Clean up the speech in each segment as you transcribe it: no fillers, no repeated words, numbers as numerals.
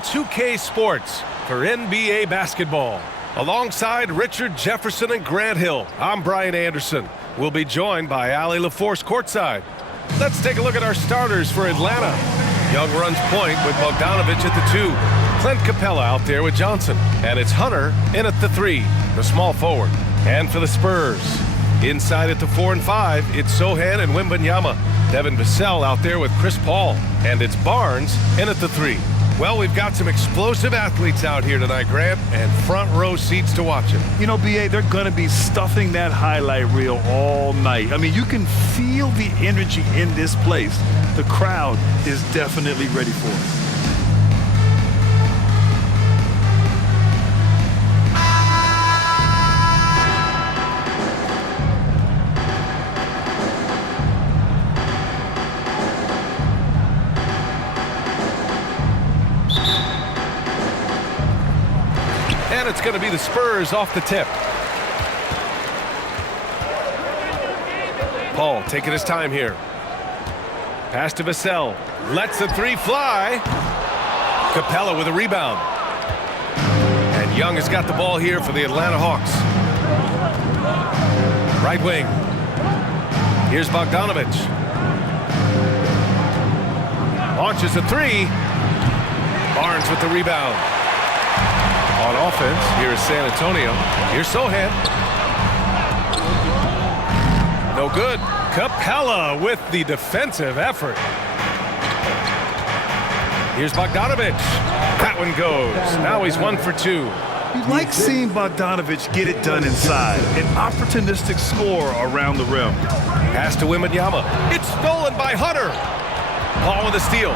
2K Sports for NBA basketball. Alongside Richard Jefferson and Grant Hill, I'm Brian Anderson. We'll be joined by Allie LaForce courtside. Let's take a look at our starters for Atlanta. Young runs point with Bogdanovich at the 2. Clint Capella out there with Johnson. And it's Hunter in at the 3, the small forward. And for the Spurs, inside at the 4 and 5, it's Sochan and Wembanyama. Devin Vassell out there with Chris Paul. And it's Barnes in at the 3. Well, we've got some explosive athletes out here tonight, Grant, and front row seats to watch it. You know, B.A., they're going to be stuffing that highlight reel all night. I mean, you can feel the energy in this place. The crowd is definitely ready for it. And it's going to be the Spurs off the tip. Paul taking his time here. Pass to Vassell. Lets the 3 fly. Capella with a rebound. And Young has got the ball here for the Atlanta Hawks. Right wing. Here's Bogdanovich. Launches a 3. Barnes with the rebound. On offense, here is San Antonio. Here's Sochan. No good. Capella with the defensive effort. Here's Bogdanovich. That one goes. Now he's 1 for 2. You like seeing Bogdanovich get it done inside. An opportunistic score around the rim. Pass to Wembanyama. It's stolen by Hunter. Paul with a steal.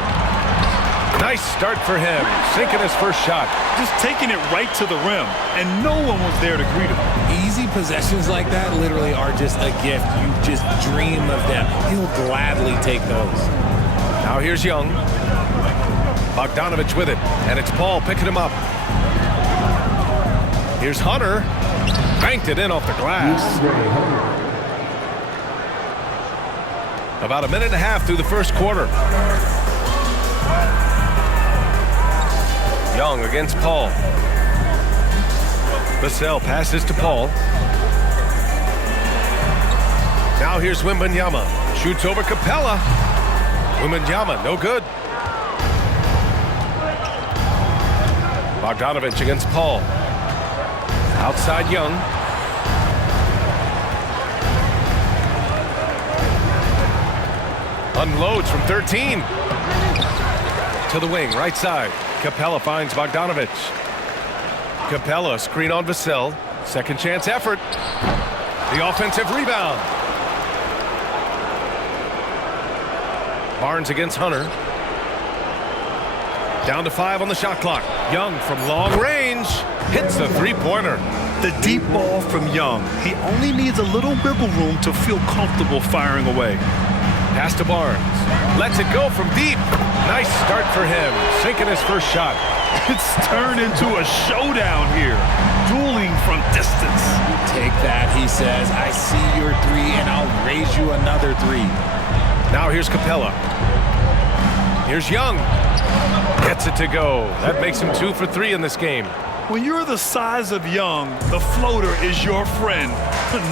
Nice start for him, sinking his first shot. Just taking it right to the rim, and no one was there to greet him. Easy possessions like that literally are just a gift. You just dream of them. He'll gladly take those. Now here's Young. Bogdanovich with it, and it's Paul picking him up. Here's Hunter. Banked it in off the glass. About a minute and a half through the first quarter. Young against Paul. Vassell passes to Paul. Now here's Wembanyama. Shoots over Capella. Wembanyama, no good. Bogdanovich against Paul. Outside Young. Unloads from 13. To the wing, right side. Capella finds Bogdanovich. Capella, screen on Vassell. Second chance effort. The offensive rebound. Barnes against Hunter. Down to 5 on the shot clock. Young from long range hits the 3-pointer. The deep ball from Young. He only needs a little wiggle room to feel comfortable firing away. Pass to Barnes. Lets it go from deep. Nice start for him, sinking his first shot. It's turned into a showdown here. Dueling from distance. Take that, he says. I see your 3, and I'll raise you another 3. Now here's Capella. Here's Young. Gets it to go. That makes him 2 for 3 in this game. When you're the size of Young, the floater is your friend.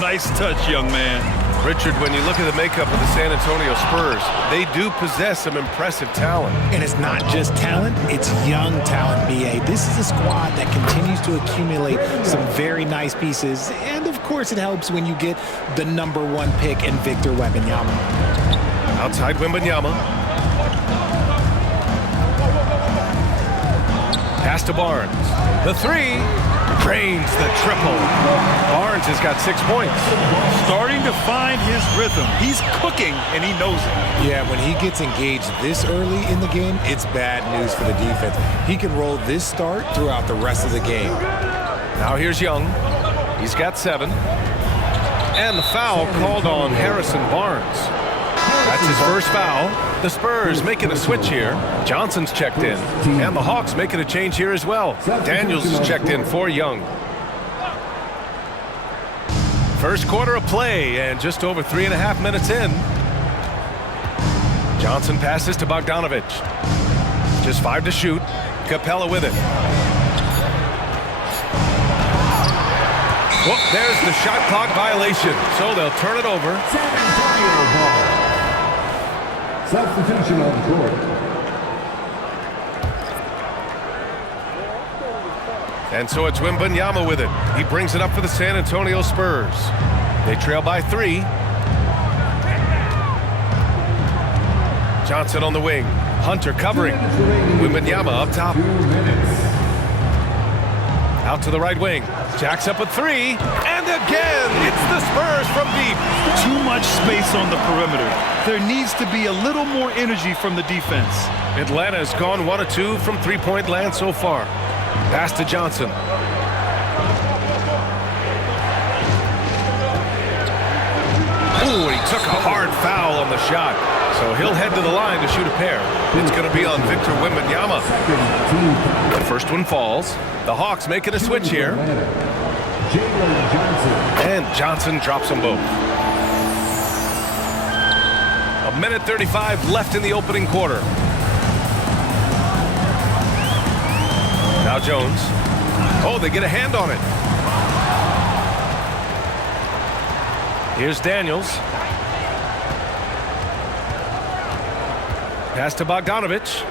Nice touch, young man. Richard, when you look at the makeup of the San Antonio Spurs, they do possess some impressive talent. And it's not just talent, it's young talent, B.A. This is a squad that continues to accumulate some very nice pieces. And, of course, it helps when you get the #1 pick in Victor Wembanyama. Outside Wembanyama. Pass to Barnes. The 3. Drains the triple. Barnes has got 6 points. Starting to find his rhythm. He's cooking, and he knows it. Yeah, when he gets engaged this early in the game, it's bad news for the defense. He can roll this start throughout the rest of the game. Now here's Young. He's got 7. And the foul called on Harrison Barnes. That's his first foul. The Spurs making a switch here. Johnson's checked in. And the Hawks making a change here as well. Daniels is checked in for Young. First quarter of play, and just over 3.5 minutes in. Johnson passes to Bogdanovich. Just 5 to shoot. Capella with it. Whoop, there's the shot clock violation, so they'll turn it over. Substitution on the court. And so it's Wembanyama with it. He brings it up for the San Antonio Spurs. They trail by 3. Johnson on the wing. Hunter covering. Wembanyama up top. Out to the right wing. Jacks up at 3. And again, it's the Spurs from deep. Too much space on the perimeter. There needs to be a little more energy from the defense. Atlanta has gone 1 of 2 from three-point land so far. Pass to Johnson. Ooh, he took a hard foul on the shot. So he'll head to the line to shoot a pair. It's going to be on Victor Wembanyama. The first one falls. The Hawks making a switch here. And Johnson drops them both. 1:35 left in the opening quarter. Now Jones. Oh, they get a hand on it. Here's Daniels. Pass to Bogdanovich.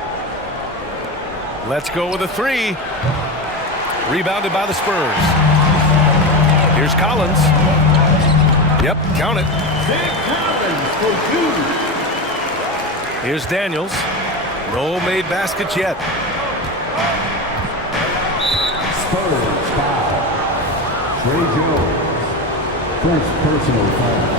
Let's go with a 3. Rebounded by the Spurs. Here's Collins. Yep, count it. Here's Daniels. No made baskets yet. Spurs foul. Trey Jones. First personal foul.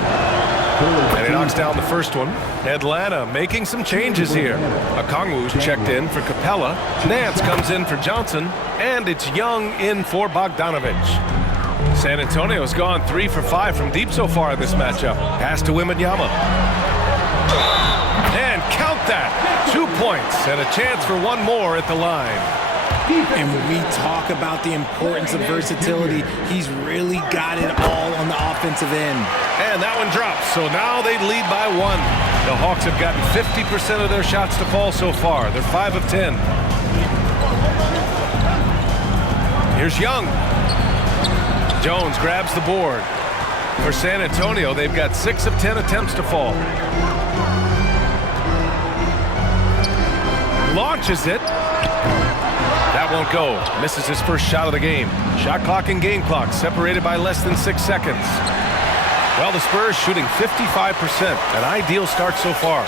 And he knocks down the first one. Atlanta making some changes here. Okongwu's checked in for Capella. Nance comes in for Johnson. And it's Young in for Bogdanovich. San Antonio's gone 3 for 5 from deep so far in this matchup. Pass to Wembanyama. And count that. 2 points and a chance for one more at the line. And when we talk about the importance of versatility, he's really got it all on the offensive end. And that one drops, so now they lead by 1. The Hawks have gotten 50% of their shots to fall so far. They're 5 of 10. Here's Young. Jones grabs the board. For San Antonio, they've got 6 of 10 attempts to fall. Launches it. That won't go. Misses his first shot of the game. Shot clock and game clock separated by less than 6 seconds. Well, the Spurs shooting 55%. An ideal start so far.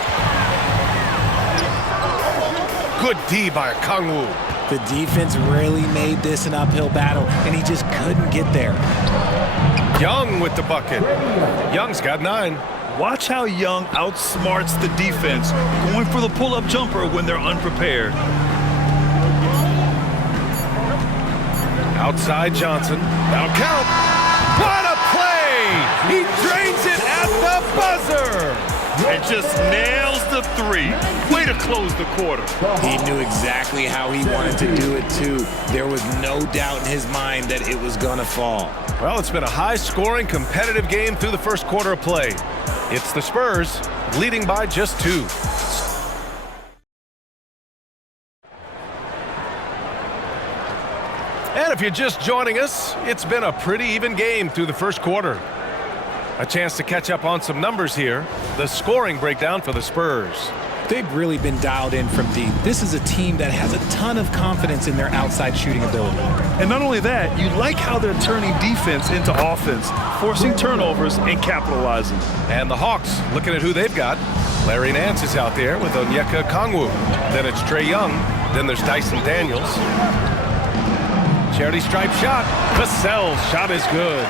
Good D by Okongwu. The defense really made this an uphill battle, and he just couldn't get there. Young with the bucket. Young's got 9. Watch how Young outsmarts the defense, going for the pull-up jumper when they're unprepared. Outside Johnson. That'll count. What a play! He drains it at the buzzer! And just nails the 3. Way to close the quarter. He knew exactly how he wanted to do it, too. There was no doubt in his mind that it was going to fall. Well, it's been a high-scoring, competitive game through the first quarter of play. It's the Spurs leading by just 2. And if you're just joining us, it's been a pretty even game through the first quarter. A chance to catch up on some numbers here. The scoring breakdown for the Spurs. They've really been dialed in from deep. This is a team that has a ton of confidence in their outside shooting ability. And not only that, you like how they're turning defense into offense, forcing turnovers and capitalizing. And the Hawks, looking at who they've got. Larry Nance is out there with Onyeka Okongwu. Then it's Trae Young. Then there's Dyson Daniels. Charity stripe shot. Vassell's shot is good.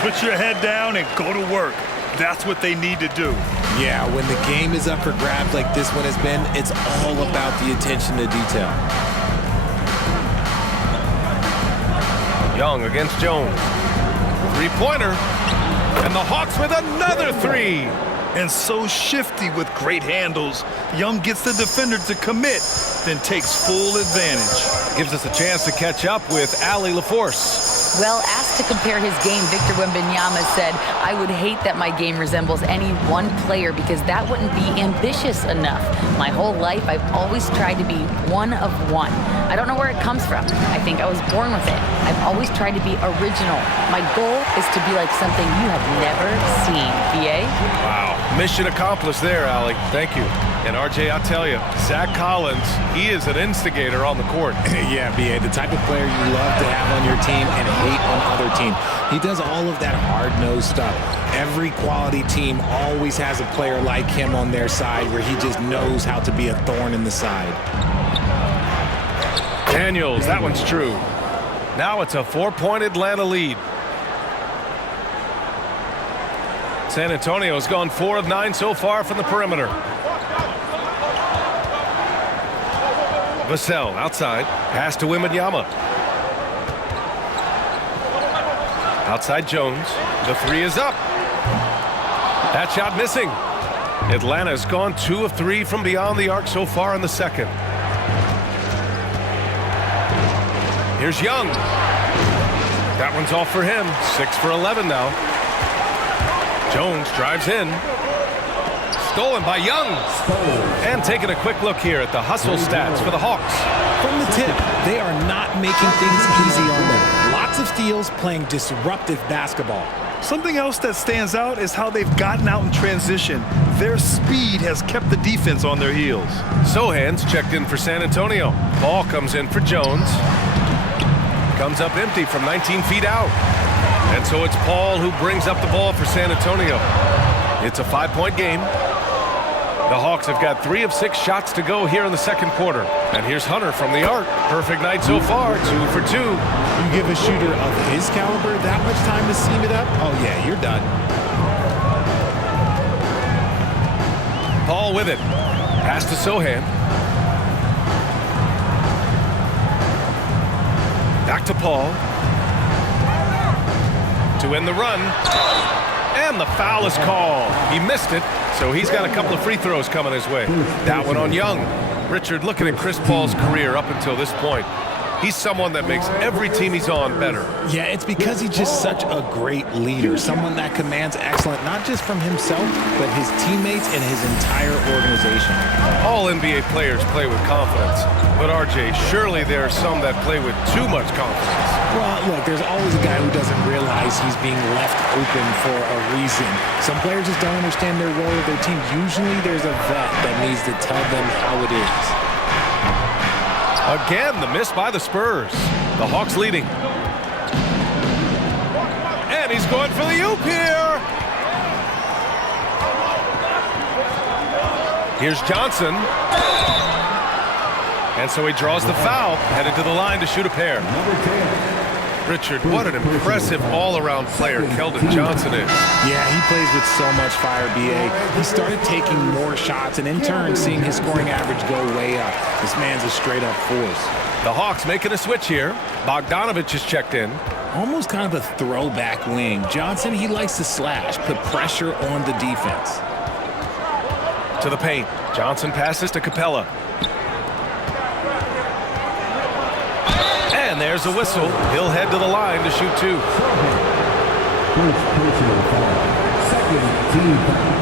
Put your head down and go to work. That's what they need to do. Yeah, when the game is up for grabs like this one has been, it's all about the attention to detail. Young against Jones. 3-pointer. And the Hawks with another 3. And so shifty with great handles. Young gets the defender to commit, then takes full advantage. Gives us a chance to catch up with Allie LaForce. Well, asked to compare his game, Victor Wembanyama said, "I would hate that my game resembles any one player because that wouldn't be ambitious enough. My whole life, I've always tried to be one of one. I don't know where it comes from. I think I was born with it. I've always tried to be original. My goal is to be like something you have never seen, BA. Wow. Mission accomplished there, Allie. Thank you. And RJ, I'll tell you, Zach Collins, he is an instigator on the court. Yeah, BA, the type of player you love to have on your team and hate on other teams. He does all of that hard-nosed stuff. Every quality team always has a player like him on their side where he just knows how to be a thorn in the side. Daniels, that one's true. Now it's a 4-point Atlanta lead. San Antonio's gone 4 of 9 so far from the perimeter. Vassell outside. Pass to Wembanyama. Outside Jones. The three is up. That shot missing. Atlanta's gone 2 of 3 from beyond the arc so far in the second. Here's Young. That one's off for him. 6 for 11 now. Jones drives in. Stolen by Young. And taking a quick look here at the hustle stats for the Hawks. From the tip, they are not making things easy on them. Lots of steals, playing disruptive basketball. Something else that stands out is how they've gotten out in transition. Their speed has kept the defense on their heels. Sohan's checked in for San Antonio. Ball comes in for Jones. Comes up empty from 19 feet out. And so it's Paul who brings up the ball for San Antonio. It's a 5-point game. The Hawks have got 3 of 6 shots to go here in the second quarter. And here's Hunter from the arc. Perfect night so far, 2 for 2. You give a shooter of his caliber that much time to seam it up? Oh yeah, you're done. Paul with it. Pass to Sohan. Back to Paul. To end the run. And the foul is called. He missed it, so he's got a couple of free throws coming his way. That one on Young. Richard, looking at Chris Paul's career up until this point, he's someone that makes every team he's on better. Yeah, it's because he's just such a great leader, someone that commands excellence, not just from himself, but his teammates and his entire organization. All NBA players play with confidence, but RJ, surely there are some that play with too much confidence. Well, look, there's always a guy who doesn't realize he's being left open for a reason. Some players just don't understand their role of their team. Usually there's a vet that needs to tell them how it is. Again, the miss by the Spurs. The Hawks leading. And he's going for the oop here. Here's Johnson. And so he draws the foul, headed to the line to shoot a pair. Richard, what an impressive all-around player Keldon Johnson is. Yeah, he plays with so much fire, BA. He started taking more shots and in turn seeing his scoring average go way up. This man's a straight-up force. The Hawks making a switch here. Bogdanovich is checked in. Almost kind of a throwback wing. Johnson, he likes to slash, put pressure on the defense. To the paint. Johnson passes to Capella. And there's a whistle. He'll head to the line to shoot 2. First personal foul. Second team foul.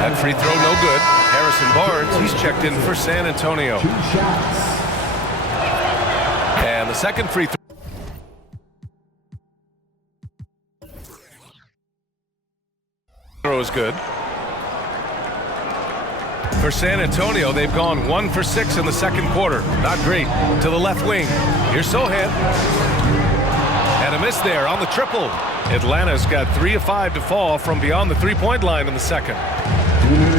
That free throw no good. Harrison Barnes, he's checked in for San Antonio. 2 shots. And the second free throw is good. For San Antonio, they've gone 1 for 6 in the second quarter. Not great. To the left wing. Here's Sohan. And a miss there on the triple. Atlanta's got 3 of 5 to fall from beyond the three-point line in the second.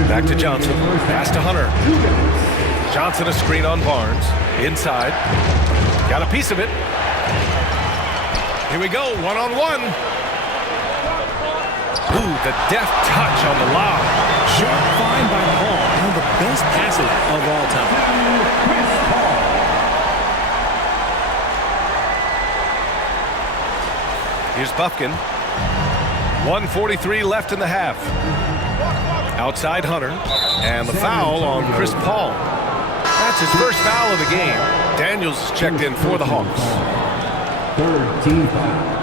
Back to Johnson. Pass to Hunter. Johnson a screen on Barnes. Inside. Got a piece of it. Here we go. 1-on-1. Ooh, the deft touch on the lob. Sharp find by Paul. One of the best passes of all time. Here's Bufkin. 1:43 left in the half. Outside Hunter. And the foul on Chris Paul. That's his first foul of the game. Daniels is checked in for the Hawks. Third team foul.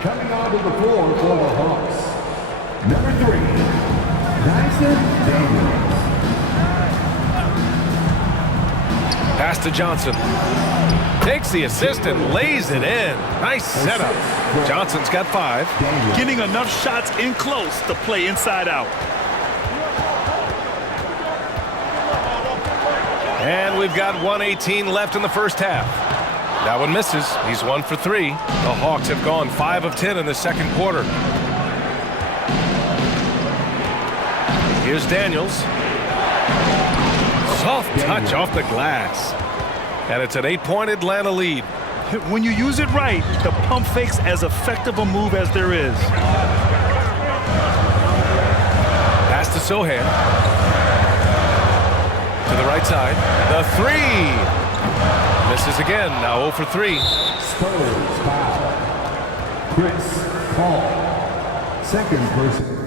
Coming onto the floor for the Hawks. Number 3, Dyson Daniels. Pass to Johnson. Takes the assist and lays it in. Nice setup. Johnson's got 5. Getting enough shots in close to play inside out. And we've got 1:18 left in the first half. That one misses. He's 1 for 3. The Hawks have gone 5 of 10 in the second quarter. Here's Daniels. Soft touch off the glass. And it's an 8-point Atlanta lead. When you use it right, the pump fake's as effective a move as there is. Pass to Sohan. To the right side. The 3. Misses again. Now 0 for 3. Spurs foul. Chris Paul. Second person.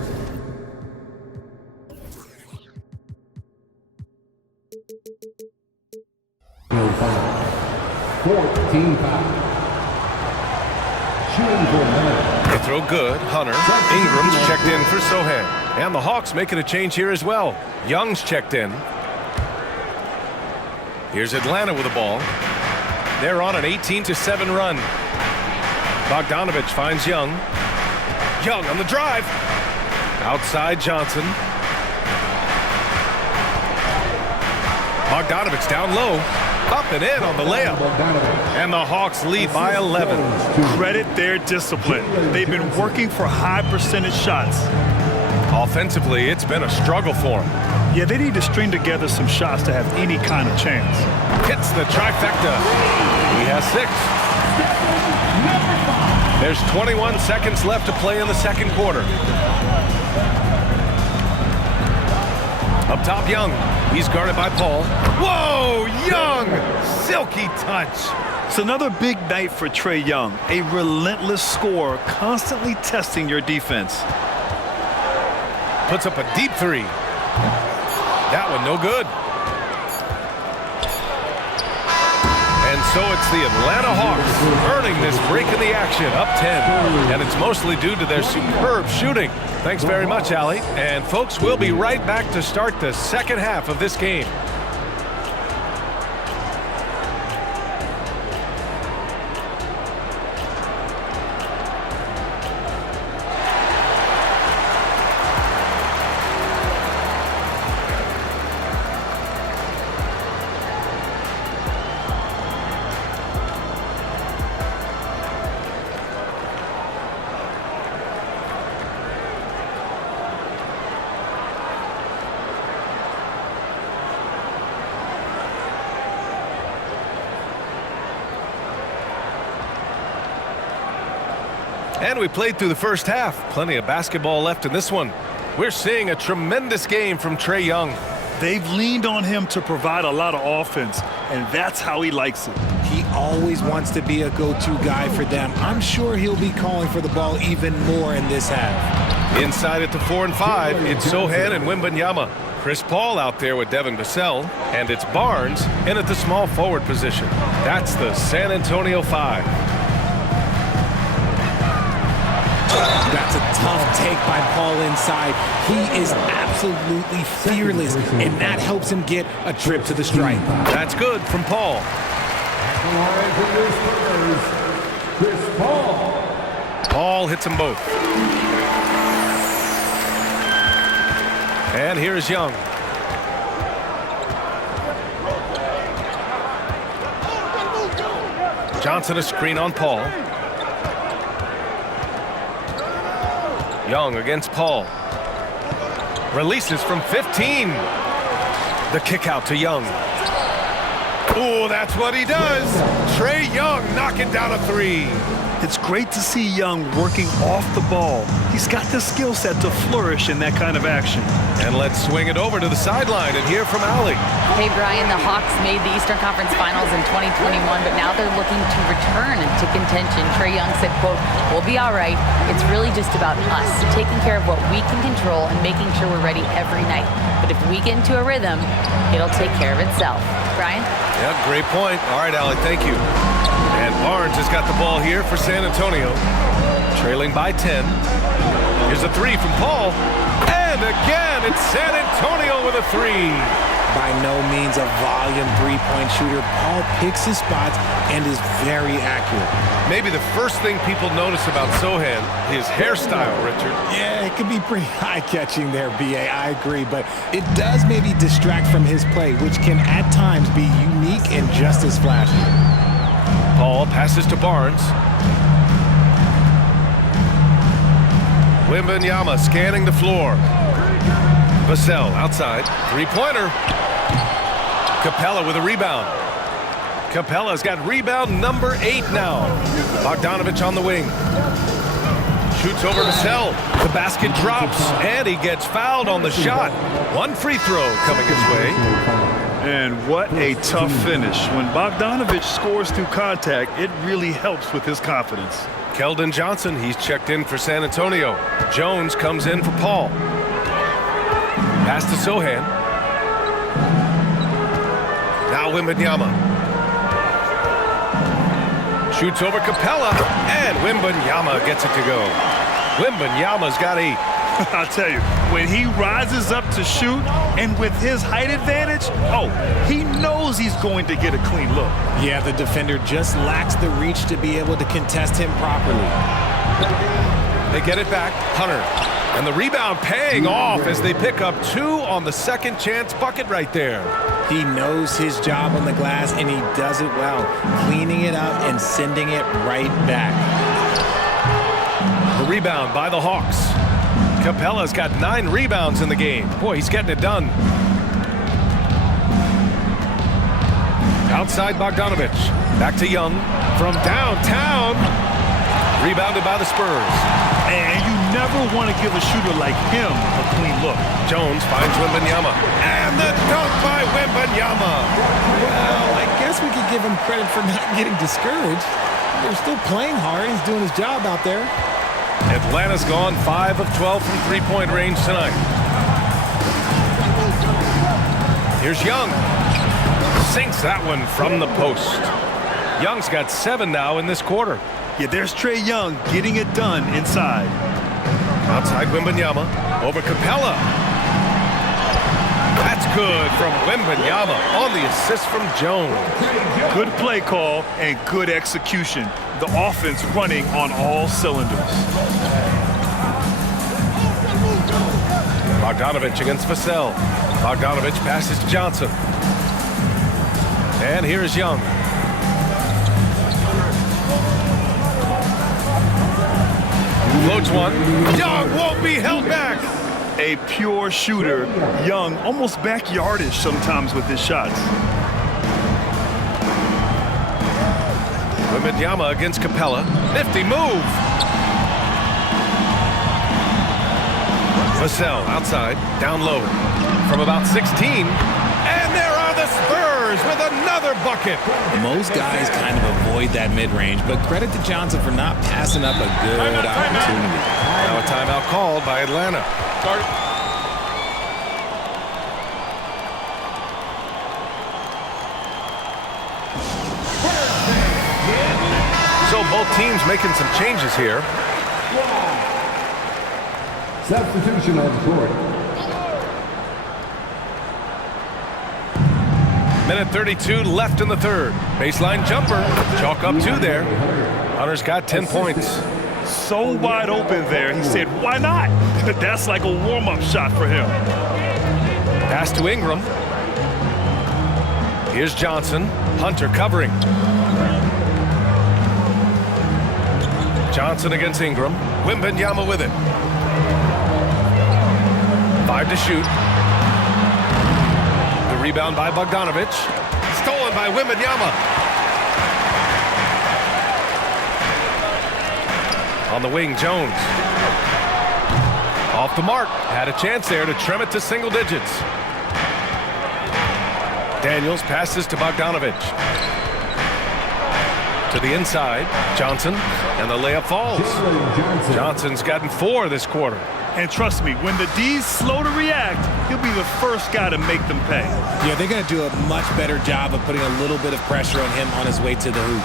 No foul. 14 foul. Shooting for Hunter. They throw good. Hunter. Ingram's checked in for Sohan. And the Hawks making a change here as well. Young's checked in. Here's Atlanta with the ball. They're on an 18-7 run. Bogdanovich finds Young. Young on the drive. Outside Johnson. Bogdanovich down low. Up and in on the layup. And the Hawks lead by 11. Credit their discipline. They've been working for high percentage shots. Offensively, it's been a struggle for them. Yeah, they need to string together some shots to have any kind of chance. Hits the trifecta. He has 6. There's 21 seconds left to play in the second quarter. Up top, Young. He's guarded by Paul. Whoa, Young! Silky touch. It's another big night for Trae Young. A relentless scorer, constantly testing your defense. Puts up a deep 3. That one no good. And so it's the Atlanta Hawks earning this break in the action, up 10. And it's mostly due to their superb shooting. Thanks very much, Allie. And folks, we'll be right back to start the second half of this game. And we played through the first half. Plenty of basketball left in this one. We're seeing a tremendous game from Trae Young. They've leaned on him to provide a lot of offense, and that's how he likes it. He always wants to be a go-to guy for them. I'm sure he'll be calling for the ball even more in this half. Inside at the 4 and 5, it's Sohan and Wembanyama. Chris Paul out there with Devin Vassell, and it's Barnes in at the small forward position. That's the San Antonio 5. That's a tough take by Paul inside. He is absolutely fearless, and that helps him get a trip to the stripe. That's good from Paul. Chris Paul. Paul hits them both. And here's Young. Johnson a screen on Paul. Young against Paul. Releases from 15. The kick out to Young. Oh, that's what he does. Trae Young knocking down a 3. It's great to see Young working off the ball. He's got the skill set to flourish in that kind of action. And let's swing it over to the sideline and hear from Allie. Hey, Brian, the Hawks made the Eastern Conference Finals in 2021, but now they're looking to return to contention. Trae Young said, quote, "We'll be all right. It's really just about us, taking care of what we can control and making sure we're ready every night. But if we get into a rhythm, it'll take care of itself." Brian? Yeah, great point. All right, Allie, thank you. And Barnes has got the ball here for San Antonio. Trailing by 10. Here's a 3 from Paul. And again, it's San Antonio with a 3. by no means a volume three-point shooter. Paul picks his spots and is very accurate. Maybe the first thing people notice about Sohan, his hairstyle, Richard. Yeah, it can be pretty eye-catching there, B.A. I agree, but it does maybe distract from his play, which can at times be unique and just as flashy. Paul passes to Barnes. Wembanyama scanning the floor. Vassell outside. Three-pointer. Capella with a rebound. Capella's got rebound number 8 now. Bogdanovich on the wing. Shoots over Vassell. The basket drops, and he gets fouled on the shot. One free throw coming his way. And what a tough finish. When Bogdanovich scores through contact, it really helps with his confidence. Keldon Johnson, he's checked in for San Antonio. Jones comes in for Paul. Pass to Sohan. Now Wembanyama. Shoots over Capella, and Wembanyama gets it to go. Wembanyama's got 8. I'll tell you, when he rises up to shoot, and with his height advantage, he knows he's going to get a clean look. Yeah, the defender just lacks the reach to be able to contest him properly. They get it back. Hunter. And the rebound paying off as they pick up 2 on the second chance bucket right there. He knows his job on the glass, and he does it well, cleaning it up and sending it right back. The rebound by the Hawks. Capella's got 9 rebounds in the game. Boy, he's getting it done. Outside Bogdanovich. Back to Young. From downtown. Rebounded by the Spurs. And you never want to give a shooter like him a clean look. Jones finds Wembanyama. And the dunk by Wembanyama. Well, I guess we could give him credit for not getting discouraged. They're still playing hard. He's doing his job out there. Atlanta's gone 5 of 12 from three-point range tonight. Here's Young. Sinks that one from the post. Young's got 7 now in this quarter. Yeah, there's Trae Young getting it done inside. Outside Wembanyama. Over Capella. That's good from Wembanyama on the assist from Jones. Good play call and good execution. The offense running on all cylinders. Bogdanovich against Vassell. Bogdanovich passes to Johnson. And here's Young. Floats one. Young won't be held back. A pure shooter. Young, almost backyardish sometimes with his shots. Wembanyama against Capella. Nifty move. Vassell outside, down low. From about 16. And there are the Spurs with another bucket. Most guys kind of avoid that mid-range, but credit to Johnson for not passing up a good opportunity. Now a timeout called by Atlanta. So both teams making some changes here. Substitution on the court. Minute 32 left in the third. Baseline jumper. Chalk up 2 there. Hunter's got 10 points. So wide open there. He said, why not? That's like a warm-up shot for him. Pass to Ingram. Here's Johnson. Hunter covering. Johnson against Ingram. Wembanyama with it. 5 to shoot. The rebound by Bogdanovich. Stolen by Wembanyama. On the wing, Jones. Off the mark. Had a chance there to trim it to single digits. Daniels passes to Bogdanovich. To the inside, Johnson, and the layup falls. Johnson's gotten 4 this quarter. And trust me, when the D's slow to react, he'll be the first guy to make them pay. Yeah, they're going to do a much better job of putting a little bit of pressure on him on his way to the hoop.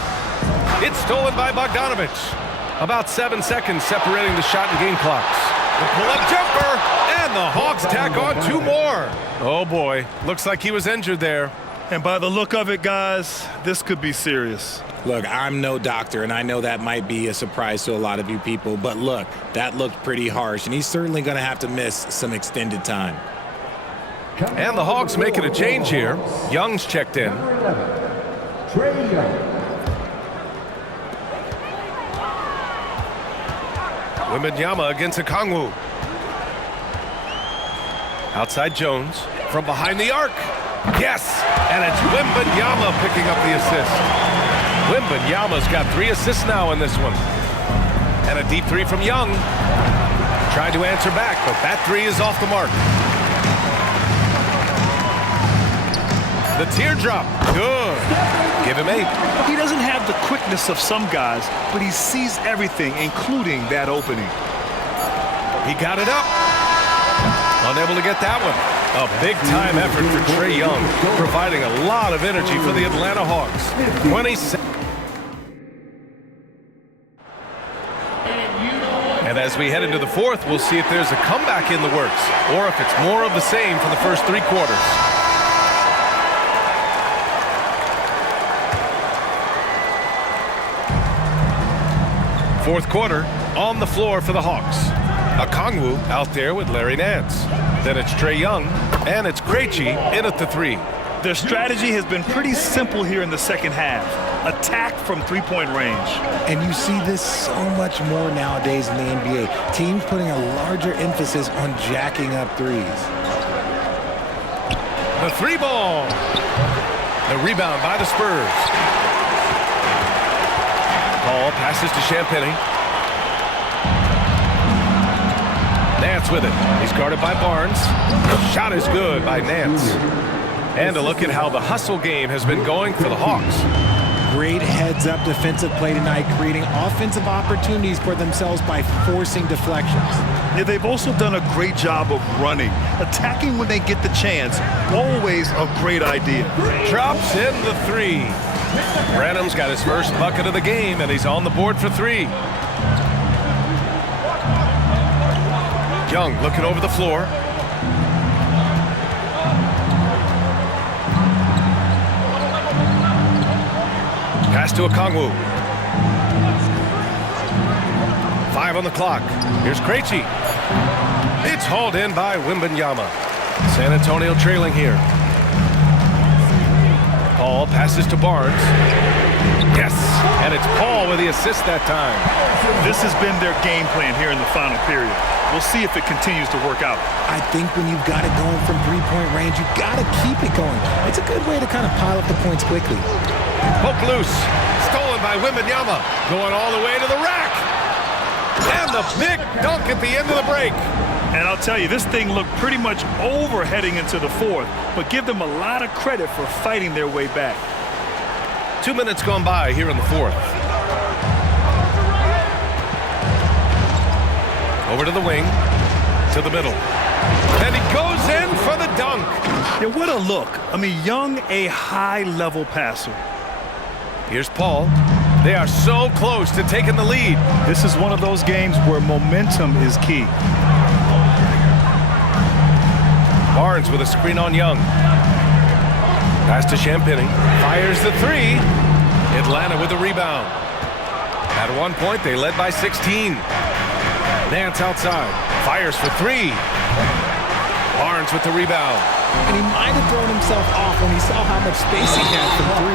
It's stolen by Bogdanovich. About 7 seconds separating the shot and game clocks. The pull-up jumper, and the Hawks tack on 2 more. Oh boy, looks like he was injured there. And by the look of it, guys, this could be serious. Look, I'm no doctor, and I know that might be a surprise to a lot of you people, but look, that looked pretty harsh, and he's certainly going to have to miss some extended time. And the Hawks making a change here. Young's checked in. Trae Young. Wembanyama against Okongwu. Outside Jones. From behind the arc. Yes! And it's Wembanyama picking up the assist. Wembanyama's got 3 assists now in this one. And a deep 3 from Young. Tried to answer back, but that 3 is off the mark. The teardrop. Good. Give him 8. He doesn't have the quickness of some guys, but he sees everything, including that opening. He got it up. Unable to get that one. A big-time effort for Trae Young, providing a lot of energy for the Atlanta Hawks. 27. And as we head into the 4th, we'll see if there's a comeback in the works, or if it's more of the same for the first 3 quarters. Fourth quarter, on the floor for the Hawks. Okongwu out there with Larry Nance. Then it's Trae Young, and it's Krejci in at the 3. Their strategy has been pretty simple here in the second half. Attack from 3-point range. And you see this so much more nowadays in the NBA. Teams putting a larger emphasis on jacking up threes. The 3 ball. The rebound by the Spurs. Ball passes to Champagny. Nance with it. He's guarded by Barnes. The shot is good by Nance. And a look at how the hustle game has been going for the Hawks. Great heads-up defensive play tonight, creating offensive opportunities for themselves by forcing deflections. Yeah, they've also done a great job of running. Attacking when they get the chance, always a great idea. Drops in the 3. Branham's got his first bucket of the game, and he's on the board for 3. Young looking over the floor. Pass to Okongwu. 5 on the clock. Here's Krejci. It's hauled in by Wembanyama. San Antonio trailing here. Paul passes to Barnes. Yes, and it's Paul with the assist that time. This has been their game plan here in the final period. We'll see if it continues to work out. I think when you've got it going from 3-point range, you've got to keep it going. It's a good way to kind of pile up the points quickly. Poke loose. Stolen by Wembanyama. Going all the way to the rack. And the big dunk at the end of the break. And I'll tell you, this thing looked pretty much over heading into the 4th, but give them a lot of credit for fighting their way back. 2 minutes gone by here in the 4th. Over to the wing, to the middle. And he goes in for the dunk. Yeah, what a look. I mean, Young, a high-level passer. Here's Paul. They are so close to taking the lead. This is one of those games where momentum is key. Barnes with a screen on Young. Pass to Champagny. Fires the 3. Atlanta with the rebound. At one point, they led by 16. Nance outside. Fires for 3. Barnes with the rebound. And he might have thrown himself off when he saw how much space he had from 3.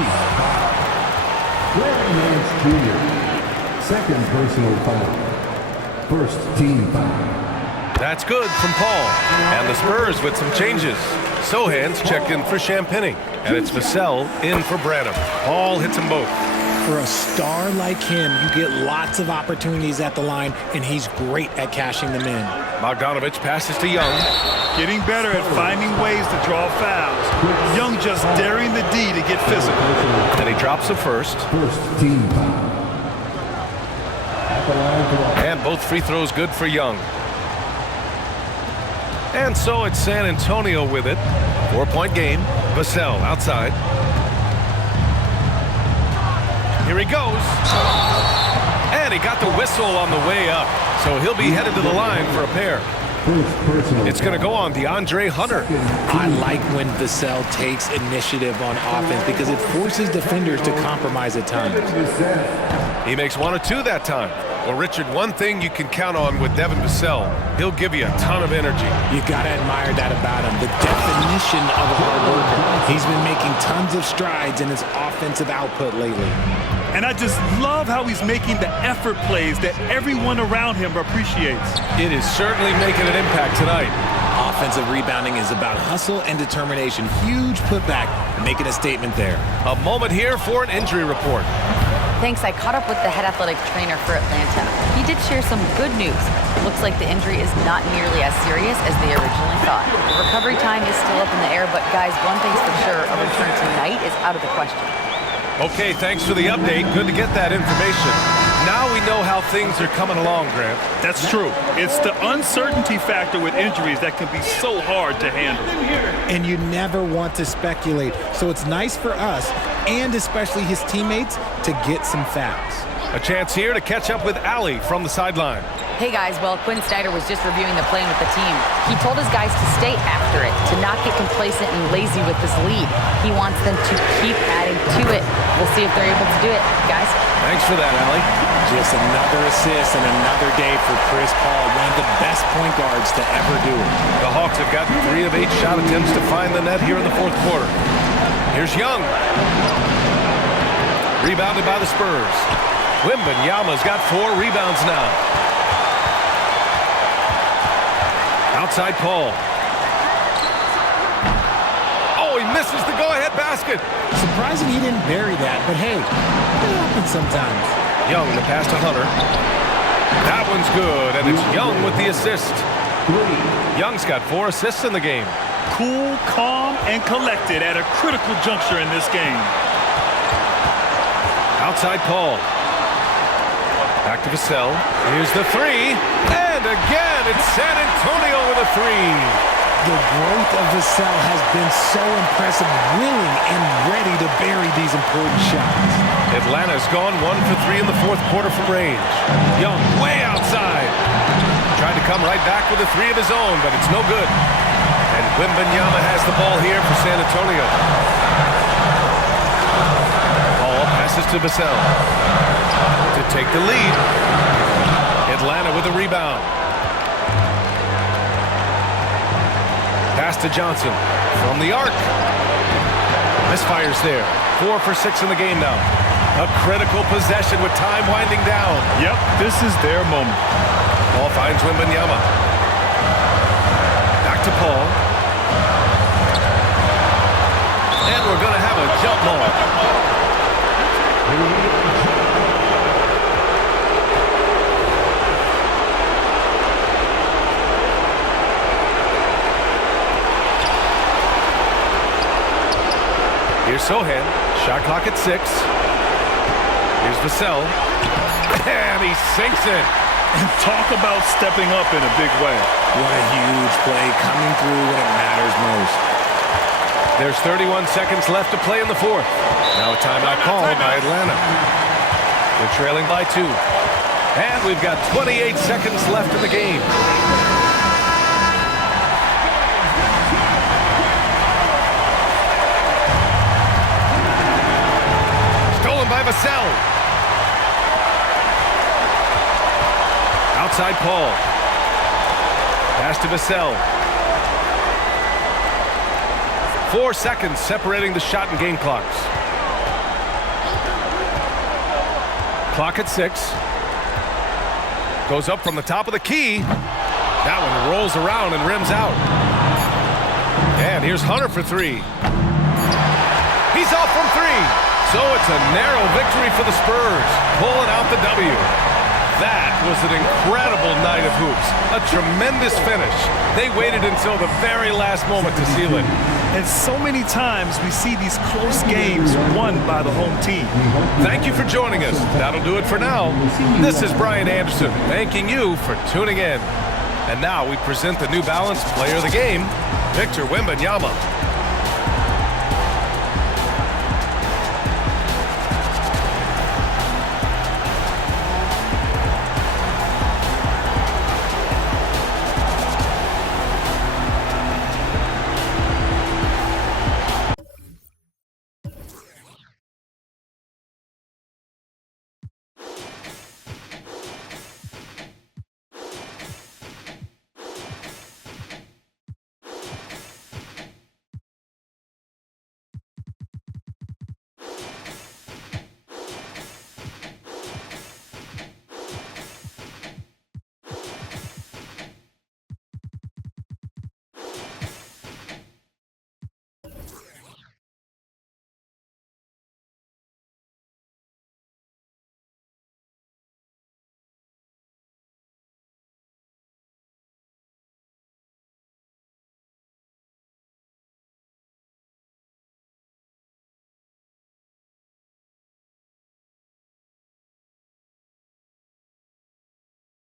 Larry Nance Jr. Second personal foul. First team foul. That's good from Paul. And the Spurs with some changes. Sohan's checked in for Champagny. And it's Vassell in for Branham. Paul hits them both. For a star like him, you get lots of opportunities at the line, and he's great at cashing them in. Bogdanovich passes to Young. Getting better at finding ways to draw fouls. Young just daring the D to get physical. And he drops the first. First team foul. And both free throws good for Young. And so it's San Antonio with it. 4-point game. Vassell outside. Here he goes. And he got the whistle on the way up, so he'll be headed to the line for a pair. It's going to go on DeAndre Hunter. I like when Vassell takes initiative on offense because it forces defenders to compromise at times. He makes 1 or 2 that time. Well, Richard, one thing you can count on with Devin Vassell, he'll give you a ton of energy. You got to admire that about him, the definition of a hard worker. He's been making tons of strides in his offensive output lately. And I just love how he's making the effort plays that everyone around him appreciates. It is certainly making an impact tonight. Offensive rebounding is about hustle and determination. Huge putback, making a statement there. A moment here for an injury report. Thanks, I caught up with the head athletic trainer for Atlanta. He did share some good news. Looks like the injury is not nearly as serious as they originally thought. The recovery time is still up in the air, but guys, one thing's for sure, a return tonight is out of the question. Okay, thanks for the update. Good to get that information. Now we know how things are coming along, Grant. That's true. It's the uncertainty factor with injuries that can be so hard to handle. And you never want to speculate. So it's nice for us, and especially his teammates, to get some facts. A chance here to catch up with Allie from the sideline. Hey guys, well, Quinn Snyder was just reviewing the plan with the team. He told his guys to stay after it, to not get complacent and lazy with this lead. He wants them to keep adding to it. We'll see if they're able to do it, guys. Thanks for that, Allie. Just another assist and another day for Chris Paul, one of the best point guards to ever do it. The Hawks have gotten 3 of 8 shot attempts to find the net here in the fourth quarter. Here's Young. Rebounded by the Spurs. Wembanyama's got 4 rebounds now. Outside Paul. Oh, he misses the go-ahead basket. Surprising he didn't bury that, but hey, it happens sometimes. Young, the pass to Hunter. That one's good, and it's Young with the assist. Young's got 4 assists in the game. Cool, calm, and collected at a critical juncture in this game. Outside Paul. Back to Vassell. Here's the 3. And again, it's San Antonio with a 3. The growth of Vassell has been so impressive, willing and ready to bury these important shots. Atlanta's gone 1 for 3 in the fourth quarter from range. Young way outside. Tried to come right back with a 3 of his own, but it's no good. And Wembanyama has the ball here for San Antonio. Paul passes to Vassell to take the lead. Atlanta with a rebound. Pass to Johnson from the arc. Misfires there. 4 for 6 in the game now. A critical possession with time winding down. Yep, this is their moment. Ball finds Wembanyama. Back to Paul. And we're going to have a jump ball. Here's Sohan. Shot clock at 6. Here's Vassell. And he sinks it. And talk about stepping up in a big way. What a huge play coming through when it matters most. There's 31 seconds left to play in the fourth. Now a timeout called by Atlanta. They're trailing by 2. And we've got 28 seconds left in the game. Stolen by Vassell. Outside Paul. Pass to Vassell. 4 seconds separating the shot and game clocks. Clock at 6. Goes up from the top of the key. That one rolls around and rims out. And here's Hunter for 3. He's off from 3. So it's a narrow victory for the Spurs, pulling out the W. That was an incredible night of hoops. A tremendous finish. They waited until the very last moment to seal it. And so many times we see these close games won by the home team. Thank you for joining us. That'll do it for now. This is Brian Anderson, thanking you for tuning in. And now we present the New Balance Player of the Game, Victor Wembanyama.